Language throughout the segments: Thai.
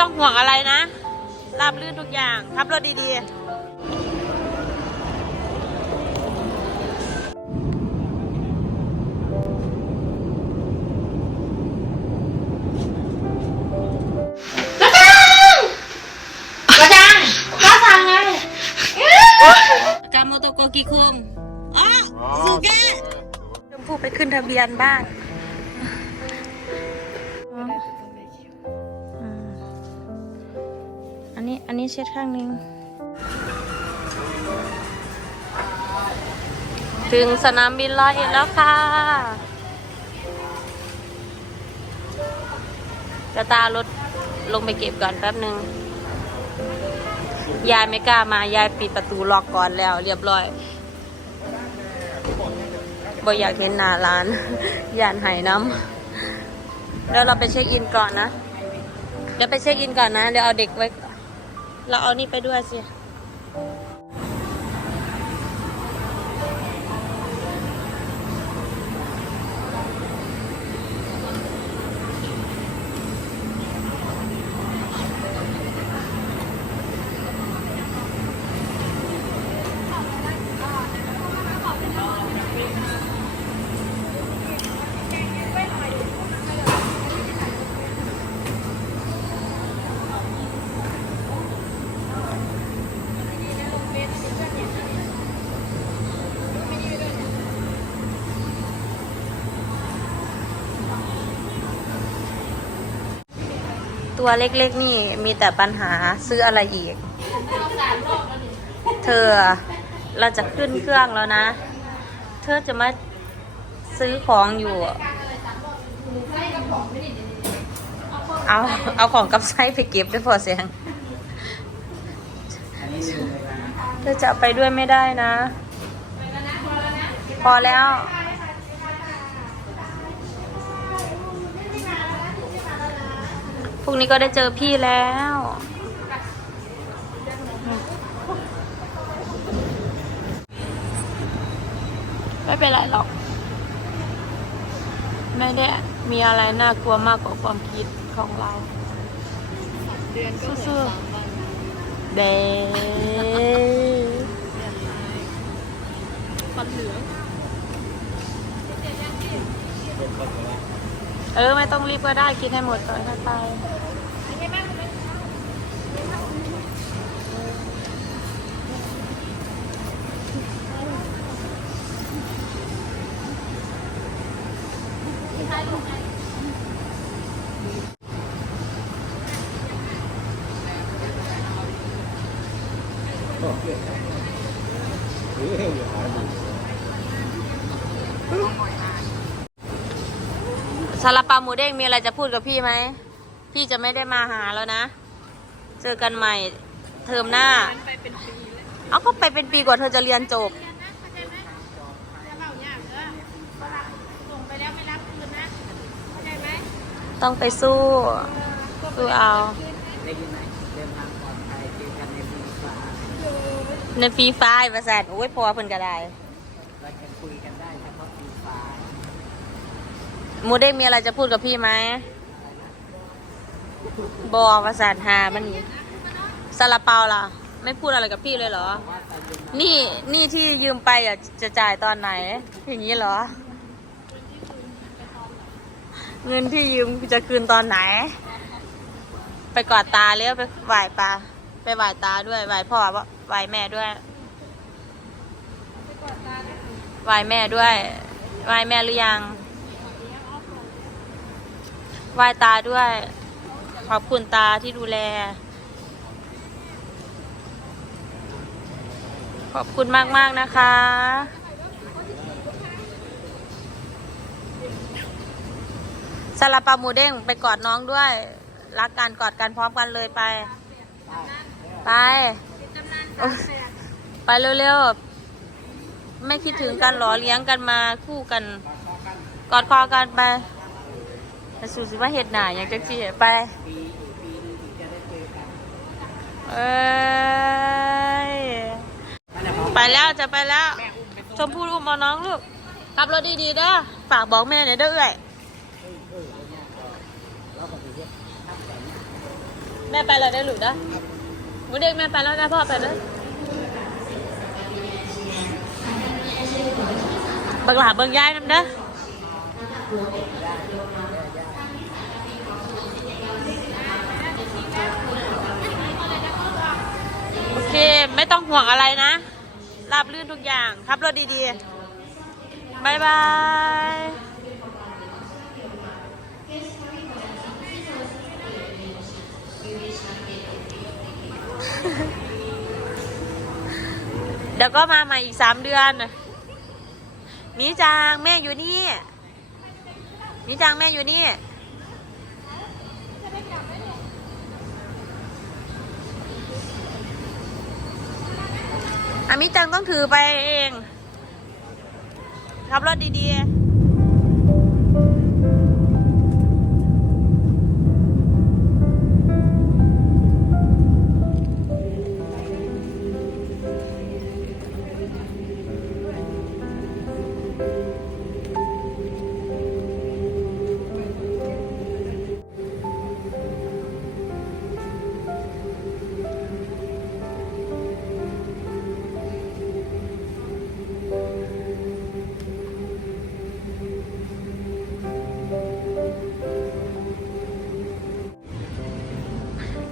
ต้องห่วงอะไรนะ ราบลื่นทุกอย่าง ขับรถดีๆกระจังกระจังกระจังไงการโมโตโกกิคุงอ๋อสุเกะชมพู่ไปขึ้นทะเบียนบ้าน นี้เช็ดข้างนึง ถึงสนามบินร้อยเอ็ดแล้วค่ะจะตารถลงไปเก็บก่อนแป๊บหนึ่งยายไม่กล้ามา ยายปิดประตูล็อกก่อนแล้ว เรียบร้อยบ่อยากเห็นหน้าร้านยานไหายน้ำเดี๋ยวเราไปเช็คอินก่อนนะ เดี๋ยวไปเช็คอินก่อนนะ เดี๋ยวเอาเด็กไว้ เราเอานี่ไปด้วยสิ ตัวเล็กๆนี่มีแต่ปัญหาซื้ออะไรอีก เธอเราจะขึ้นเครื่องแล้วนะ เธอจะมาซื้อของอยู่ เอาเอาของกับไส้ไปเก็บด้วยพอเสียง เธอจะเอาไปด้วยไม่ได้นะ พอแล้ว พรุ่งนี้ก็ได้เจอพี่แล้ว ไม่เป็นไรหรอก ไม่ได้มีอะไรน่ากลัวมากกว่าความคิดของเราเดือนก็เหมือนสู้สามวันเดฟันเหลือง เออ ไม่ต้องรีบก็ได้กินให้หมดก่อนค่อยไป ซาลาเปาหมูเด้งมีอะไรจะพูดกับพี่ไหม พี่จะไม่ได้มาหาแล้วนะ เจอกันใหม่เทอมหน้า ไปเป็นปีเลยเอาก็ไปเป็นปีกว่าเธอจะเรียนจบจะเล่าอย่างเด้อฝรั่งส่งไปแล้วไม่รับคืนนะเข้าใจไหมต้องไปสู้สู้เอาได้ยินไหมเดินทางปลอดภัยเจอกันในปีฟ้าในฟรีไฟล์ประสาทโอ้ยพอเพิ่นก็ได้เราจะคุยกันได้เฉพาะปีฟ้า หมูเด้งมีอะไรจะพูดกับพี่ไหมบอประสาทหามันนี่ซาลาเปาล่ะ ไม่พูดอะไรกับพี่เลยเหรอ นี่นี่ที่ยืมไปอะจะจ่ายตอนไหน อย่างนี้เหรอ เงินที่ยืมจะคืนตอนไหน ไปกอดตาเลี้ยวไปไหว้ปลาไปไหว้ตาด้วยไหว้พ่อไหว้แม่ด้วยไหว้แม่ด้วยไหว้แม่หรือยัง ไหว้ตาด้วย ขอบคุณตาที่ดูแล ขอบคุณมาก ๆ นะคะซาลาเปาหมูเด้งไปกอดน้องด้วย รักกันกอดกันพร้อมกันเลยไป ไป ไปเร็วๆ ไม่คิดถึงกันหรอเลี้ยงกันมาคู่กัน กอดคอกันไป ไปสู่สิว่าเห็ดหนาอย่างจังสิไปปีอีกปีหนึงถึงจะได้เอ้ย ไปแล้วจะไปแล้ว ชมพู่อุ้มเอาน้องลูกขับรถดีๆเด้อฝากบอกแม่หน่อยเด้อเอ้ยเออเออเนี่ยดทับแต่เนี่ยแม่ไปแล้วได้หรือนะหมูเด็กแม่ไปแล้วนะพ่อไปเลยบังหลาเบิงยายน้ำเด้อ เค ไม่ต้องห่วงอะไรนะ ราบลื่นทุกอย่าง ขับรถดีๆบายบายเดี๋ยวก็มาใหม่อีกสามเดือนมีจางแม่อยู่นี่มีจางแม่อยู่นี่ อามิจังต้องถือไปเอง ขับรถดีๆ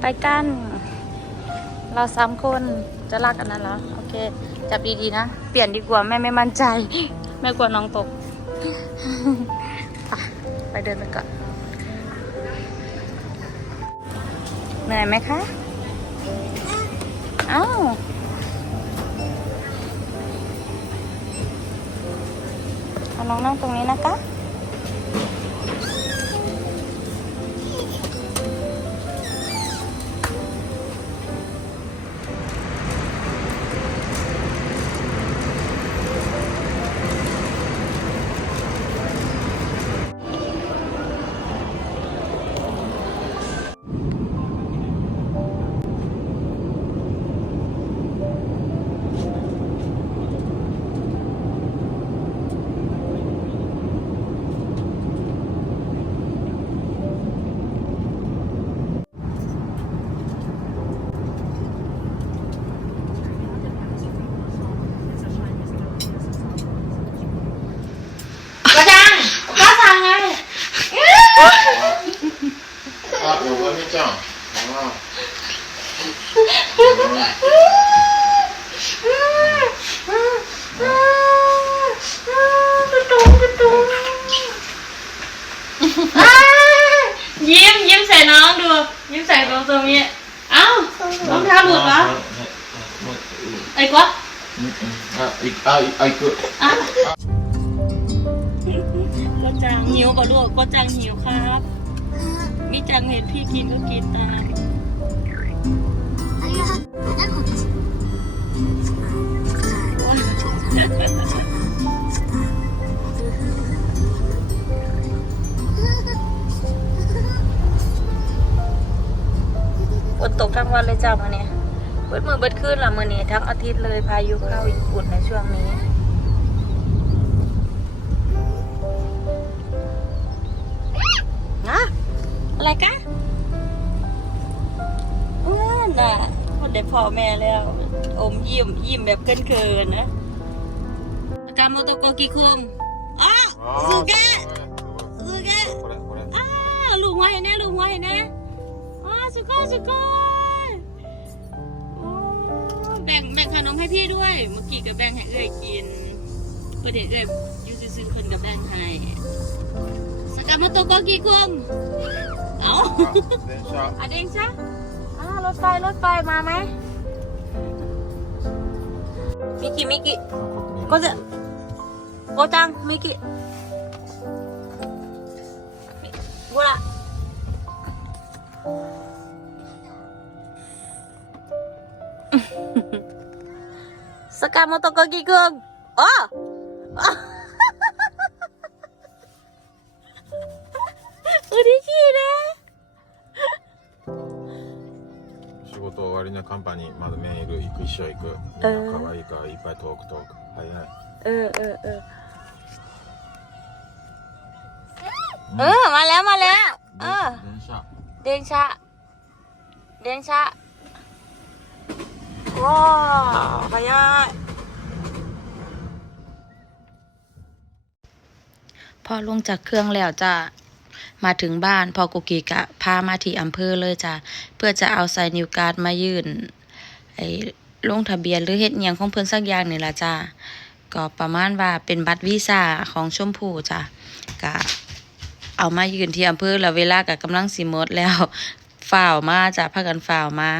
ไปกัน เราสามคนจะรักกันนั้นเหรอโอเค จับดีๆนะ เปลี่ยนดีกว่าแม่ไม่มั่นใจ แม่กลัวน้องตก ไปไปเดินไปก่อนเหนื่อยไหมคะเอ้าเอาน้องนั่งตรงนี้นะคะกระ ตรงตรงนี้เอ้ารองเท้าหลุดเหรอไอ้ก๊อตอะอีกอะอีกอะอีกก็จังหิวป่ะลูกก็จังหิวครับมิจังเห็นพี่กินก็กินตามโอ้ย วันเลยจ้ามื่อนี้เบิดมือเบิดขึ้นละมื่อนี้ทั้งอาทิตย์เลยพายุเข้าญี่ปุ่นในช่วงนี้นะอะไรกะนั่นน่ะคนได้พ่อแม่แล้ว อมยิ้มยิ้มแบบเกินๆนะการมโตโกกิคุมอ๋อสุเกะสุเกะอ้าลูกว่าเห็นแน่ลุงว่าเห็นแน่อ๋อสุโกสุโก บ่งแบ่งขนมให้พี่ด้วย เมื่อกี้ก็แบ่งให้เอ้ยกินเพื่อเด็กเอ้ยอยูซื่อๆคนกับแบ่งให้สกามโตโกกิคุงเอ้า電車。อะเด้งจ้ะอ่ารถไฟรถไฟมาไหมมิกิมิกิก็จะโกจังมิกิโก สกามโตโกกิคุงอ๋อ うれしいね仕事終わりのカンパニー、まだメール行く、一緒行く。うん可愛いからいっぱいトークトーク。早い。 เออเออเออเออ มาแล้วมาแล้ว เออ 電車。 เดนชะ เลี้ย อลงจากเครื่องแล้วจะมาถึงบ้านพอกุกิกะพามาที่อำเภอเลยจ้ะเพื่อจะเอาใส่นิวการ์ดมายื่นไอ้ลงทะเบียนหรือเฮ็ดอิหยังของเพิ่นสักอย่างนี่ล่ะจ้ะก็ประมาณว่าเป็นบัตรวีซ่าของชมพู่จ้ะก็เอามายื่นที่อำเภอแล้วเวลาก็กำลังสิหมดแล้วฝ่าวมาจ้ะพากันฝ่าวมา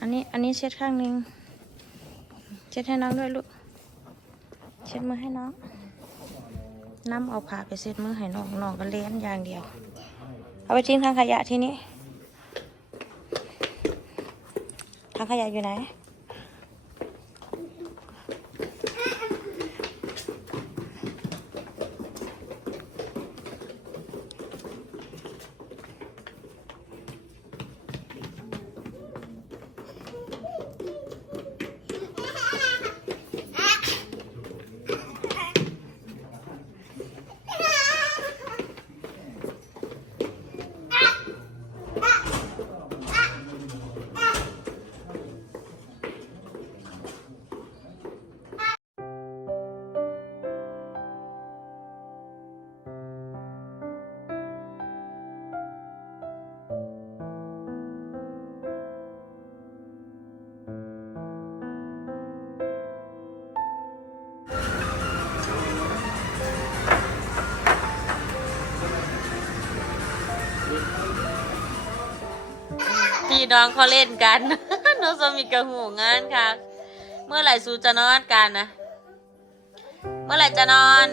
อันนี้อันนี้เช็ดข้างหนึงเช็ดให้น้องด้วยลูก เช็ดมือให้น้อง น้ำเอาผ้าไปเช็ดมือให้น้องน้องก็เล่นอย่างเดียว เอาไปทิ้งทางขยะที่นี้ทางขยะอยู่ไหน น้องเขาเล่นกันโนโซมิกระหูงานค่ะ เมื่อไหร่ซูจะนอนกันนะ เมื่อไหร่จะนอน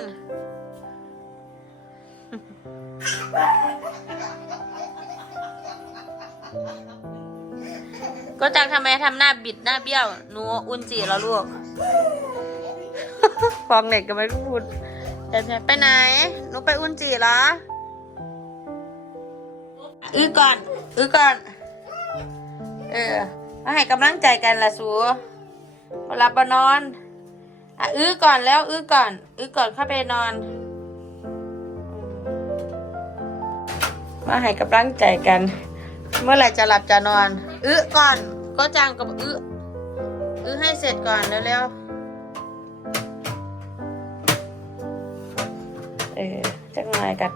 ก็จังทำไมทำหน้าบิดหน้าเบี้ยว หนูอุ่นจีแล้วลูกฟองเน็ตก็ไม่พูดแต่ไปไหน หนูไปอุ่นจีเหรออื้อก่อน อื้อก่อน เออมาให้กำลังใจกันละสูเวลาปนอน อะอื้อก่อนแล้ว อื้อก่อน อื้อก่อนเข้าไปนอน มาให้กำลังใจกัน เมื่อไหร่จะหลับจะนอน อื้อก่อน ก็จังกับอื้อ อื้อให้เสร็จก่อนเร็วๆ เออจักหน่อยกัน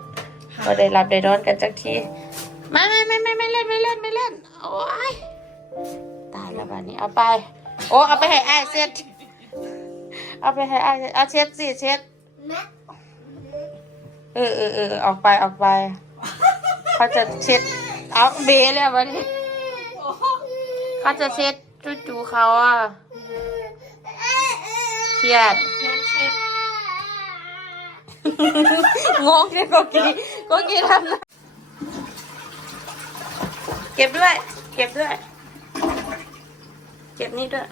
ก็ได้หลับได้นอนกันจักที ไม่ไม่ไม่ไม่ไม่เล่นไม่เล่นไม่เล่น โอ้ย ตายแล้วบ้านนี้เอาไป โอ้เอาไปให้ไอ้ายเช็ดเอาไปให้ไอ้ายเอาเช็ดสิเช็ดเออเออเออออกไปออกไปเขาจะเช็ดเอาเบแล้ววันนี้เขาจะเช็ดจู่ๆเขาอะเครียดงงเลยโกกีโกกีทำนะเก็บด้วย เก็บด้วย เก็บนี่ด้วย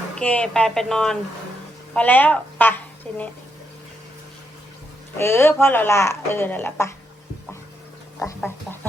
โอเค ไปไปนอน พอแล้วปะทีนี้ เออพอแล้วละเออแล้วล่ะไปะไปไปไป